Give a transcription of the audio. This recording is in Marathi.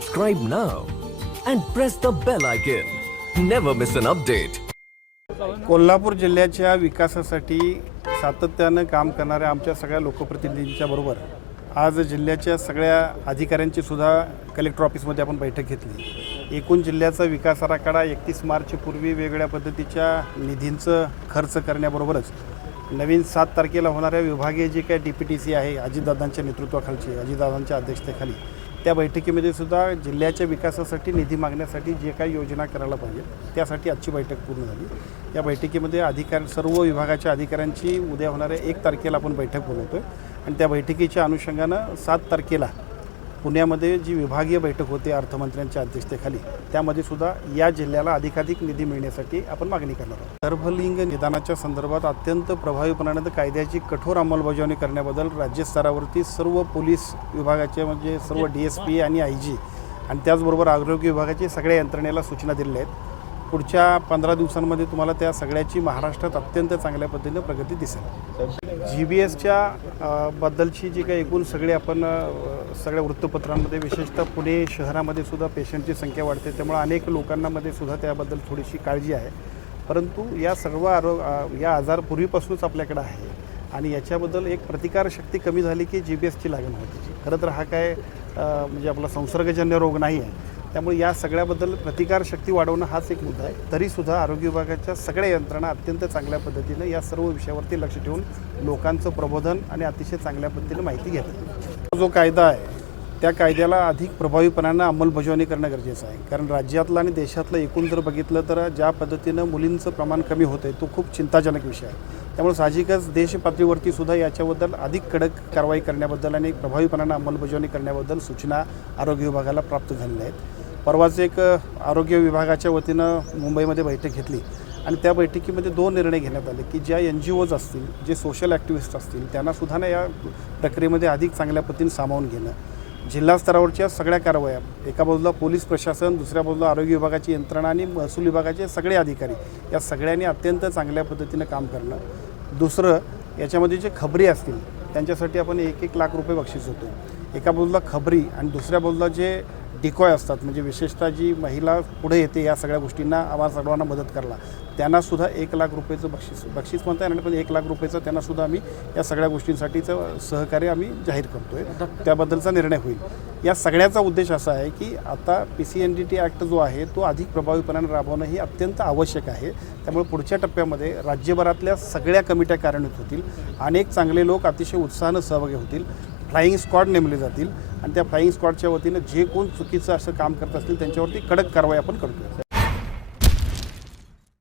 subscribe now and press the bell icon. Never miss an update. Kolhapur जिल्ह्याच्या विकासासाठी सातत्यानं काम करणाऱ्या आमच्या सगळ्या लोकप्रतिनिधींच्या बरोबर आज जिल्ह्याच्या सगळ्या अधिकाऱ्यांची सुद्धा कलेक्टर ऑफिसमध्ये आपण बैठक घेतली एकूण जिल्ह्याचा विकास आराखडा एकतीस मार्चपूर्वी वेगवेगळ्या पद्धतीच्या निधींचं खर्च करण्याबरोबरच नवीन सात तारखेला होणाऱ्या विभागीय जे काही डी पी टी सी आहे अजितदादांच्या नेतृत्वाखालची अजितदादांच्या अध्यक्षतेखाली त्या बैठकीमध्ये सुद्धा जिल्ह्याच्या विकासासाठी निधी मागण्यासाठी जे काही योजना करायला पाहिजे त्यासाठी आजची बैठक पूर्ण झाली. या बैठकीमध्ये अधिकार सर्व विभागाच्या अधिकाऱ्यांची उद्या होणाऱ्या एक तारखेला आपण बैठक बोलवतो आहे आणि त्या बैठकीच्या अनुषंगानं सात तारखेला पुण्यामध्ये जी विभागीय बैठक होते अर्थमंत्र्यांच्या अध्यक्षतेखाली त्यामध्ये सुद्धा या जिल्ह्याला अधिकाधिक निधी मिळण्यासाठी आपण मागणी करणार आहोत. गर्भलिंग निदानाच्या संदर्भात अत्यंत प्रभावीपणाने कायद्याची कठोर अंमलबजावणी करण्याबद्दल राज्यस्तरावरती सर्व पोलीस विभागाचे म्हणजे सर्व डी एस पी आणि आय जी आणि त्याचबरोबर आरोग्य विभागाचे सगळ्या यंत्रणेला सूचना दिलेल्या आहेत. पुढच्या पंधरा दिवसांमध्ये तुम्हाला त्या सगळ्याची महाराष्ट्रात अत्यंत चांगल्या पद्धतीने प्रगती दिसेल. जी बी एसच्या बद्दलची जी काही एकूण सगळे आपण सगळ्या वृत्तपत्रांमध्ये विशेषतः पुणे शहरामध्ये सुद्धा पेशंटची संख्या वाढते. त्यामुळे अनेक लोकांनामध्ये सुद्धा त्याबद्दल थोडीशी काळजी आहे. परंतु या सर्व आरो या आजार पूर्वीपासूनच आपल्याकडे आहे. आणि याच्याबद्दल एक प्रतिकारशक्ती कमी झाली की जी बी एसची लागण होती. खरं तर हा काय म्हणजे आपला संसर्गजन्य रोग नाही आहे. त्यामुळे या सगळ्याबद्दल प्रतिकारशक्ती वाढवणं हाच एक मुद्दा आहे. तरीसुद्धा आरोग्य विभागाच्या सगळ्या यंत्रणा अत्यंत चांगल्या पद्धतीनं या सर्व विषयावरती लक्ष ठेवून लोकांचं प्रबोधन आणि अतिशय चांगल्या पद्धतीनं माहिती घेतात. जो कायदा आहे त्या कायद्याला अधिक प्रभावीपणानं अंमलबजावणी करणं गरजेचं आहे. कारण राज्यातलं आणि देशातलं एकूण जर बघितलं तर ज्या पद्धतीनं मुलींचं प्रमाण कमी होतं आहे तो खूप चिंताजनक विषय आहे. त्यामुळे साहजिकच देशपातळीवरती सुद्धा याच्याबद्दल अधिक कडक कारवाई करण्याबद्दल आणि प्रभावीपणानं अंमलबजावणी करण्याबद्दल सूचना आरोग्य विभागाला प्राप्त झालेल्या आहेत. परवाच एक आरोग्य विभागाच्या वतीनं मुंबईमध्ये बैठक घेतली आणि त्या बैठकीमध्ये दोन निर्णय घेण्यात आले की ज्या एन जी ओज असतील जे सोशल ॲक्टिव्हिस्ट असतील त्यांना सुद्धा ना या प्रक्रियेमध्ये अधिक चांगल्या पद्धतीने सामावून घेणं. जिल्हा स्तरावरच्या सगळ्या कारवाया एका बाजूला पोलीस प्रशासन दुसऱ्या बाजूला आरोग्य विभागाची यंत्रणा आणि महसूल विभागाचे सगळे अधिकारी या सगळ्यांनी अत्यंत चांगल्या पद्धतीनं काम करणं. दुसरं याच्यामध्ये जे खबरी असतील त्यांच्यासाठी आपण एक एक लाख रुपये बक्षीस होतो एका बाजूला खबरी आणि दुसऱ्या बाजूला जे डिकॉय असतात. म्हणजे विशेषतः जी महिला पुढे येते या सगळ्या गोष्टींना आम्हाला सर्वांना मदत करला त्यांनासुद्धा एक लाख रुपयेचं बक्षीस बक्षीस म्हणता येणार पण एक लाख रुपयेचं त्यांनासुद्धा आम्ही या सगळ्या गोष्टींसाठीचं सहकार्य आम्ही जाहीर करतो आहे त्याबद्दलचा निर्णय होईल. या सगळ्याचा उद्देश असा आहे की आता P C N D T act जो आहे तो अधिक प्रभावीपणाने राबवणं ही अत्यंत आवश्यक आहे. त्यामुळे पुढच्या टप्प्यामध्ये राज्यभरातल्या सगळ्या कमिट्या कार्यान्वित होतील. अनेक चांगले लोक अतिशय उत्साहानं सहभागी होतील. फ्लाईंग स्क्वॉड नेमले जातील आणि त्या फ्लाईंग स्क्वॉडच्या वतीनं जे कोण चुकीचं असं काम करत असतील त्यांच्यावरती कडक कारवाई आपण करतो